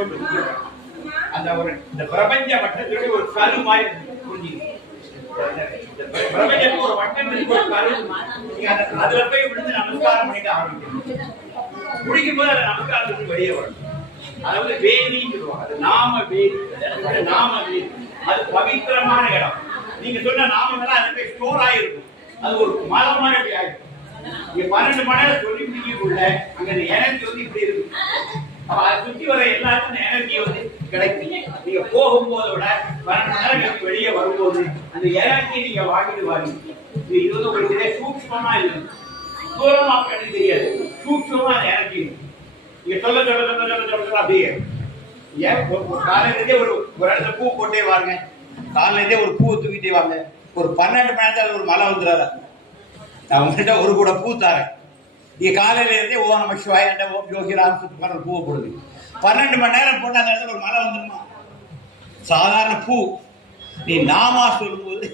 கொண்டு அந்த ஒரு இந்த பிரபஞ்ச வட்டத்தினுடைய ஒரு கரு மாதிரி புரிஞ்சுங்க. பிரபஞ்சத்துக்கு ஒரு வட்டம் இருக்கு, ஒரு கரு. நீங்க அதுல போய் விழுந்து நமஸ்காரம் பண்ணிட்டு ஆரம்பிக்கணும். முடிக்கும் போது அதை நமஸ்காரத்துக்கு வெளியே வரணும். அதாவது வேதின்னு சொல்லுவாங்க. அது நாம வேதி, நாம வேதி. அது பவித்திரமான இடம். நீங்க சொன்ன நாமங்கள்லாம் அது போய் ஸ்டோர் ஆயிருக்கும். அது ஒரு மலமான ஆயிருக்கும். நீங்க 12 மணி நேரம் சொல்லி முடிக்கக்குள்ள அங்க அந்த எனர்ஜி வந்து இப்படி இருக்கும். அப்ப அதை சுத்தி வர எல்லாருக்கும் அந்த எனர்ஜி வந்து கிடைக்கும். நீங்க போகும்போதை விட 12 மணி நேரம் வெளியே வரும்போது அந்த எனர்ஜி நீங்க வாங்கிட்டு வாங்க. இது வந்து உங்களுக்கு இதே சூக்ஷ்மமா இல்லை, தூரமா கண்டு தெரியாது, சூக்ஷ்மமா அந்த எனர்ஜி நீங்க சொல்ல சொல்ல சொல்ல சொல்ல சொல்ல அப்படியே. ஏன் காலையில இருந்தே ஒரு இடத்துல பூ போட்டே வாங்க, காலையில இருந்தே ஒரு பூவை தூக்கிட்டே வாங்க. ஒரு 12 மணி நேரத்துல ஒரு மழை வந்துடாத. நான் உங்ககிட்ட ஒரு கூட பூ தாரேன். நீங்க காலையில இருந்தே ஓ நம சிவாய ஓம் யோகி ராம் சுத்தமான ஒரு பூவை போடுது. 12 மணி நேரம் போட்டு அந்த இடத்துல ஒரு மழை வந்துடுமா? சாதாரண பூ நீ நாமா சொல்லும்போது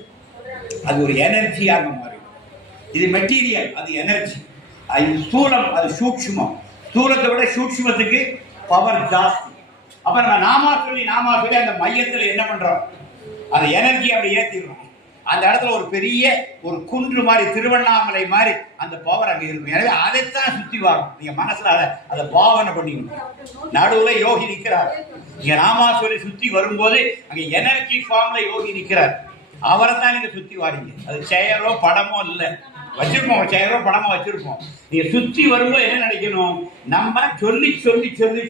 அது ஒரு எனர்ஜியாக மாறி. இது மெட்டீரியல், அது எனர்ஜி. அது ஸ்தூலம், அது சூக்ஷ்மம். ஸ்தூலத்தை விட சூக்ஷ்மத்துக்கு பவர் ஜாஸ்தி. அப்ப நம்ம நாமா சொல்லி அந்த மையத்தில் என்ன பண்றோம்? அந்த எனர்ஜி அப்படி ஏற்றிடுறோம். அந்த இடத்துல ஒரு பெரிய ஒரு குன்று மாதிரி, திருவண்ணாமலை மாதிரி அந்த பவர் அங்கே இருக்கும். எனவே அதைத்தான் சுத்தி வரும். நீங்க மனசுல அதை பாவனை பண்ணிக்கணும். நடுவுல யோகி நிற்கிறார். நீங்க நாமா சொல்லி சுத்தி வரும்போது அங்க எனர்ஜி ஃபார்ம்ல யோகி நிற்கிறார். அவரை தான் நீங்க சுத்தி வாரீங்க. அது செயரோ படமோ இல்லை, வச்சிருப்போம், செயரோ படமோ வச்சிருப்போம். நீங்க சுத்தி வரும்போது என்ன நினைக்கணும்? நம்ம சொல்லி சொல்லி சொல்லி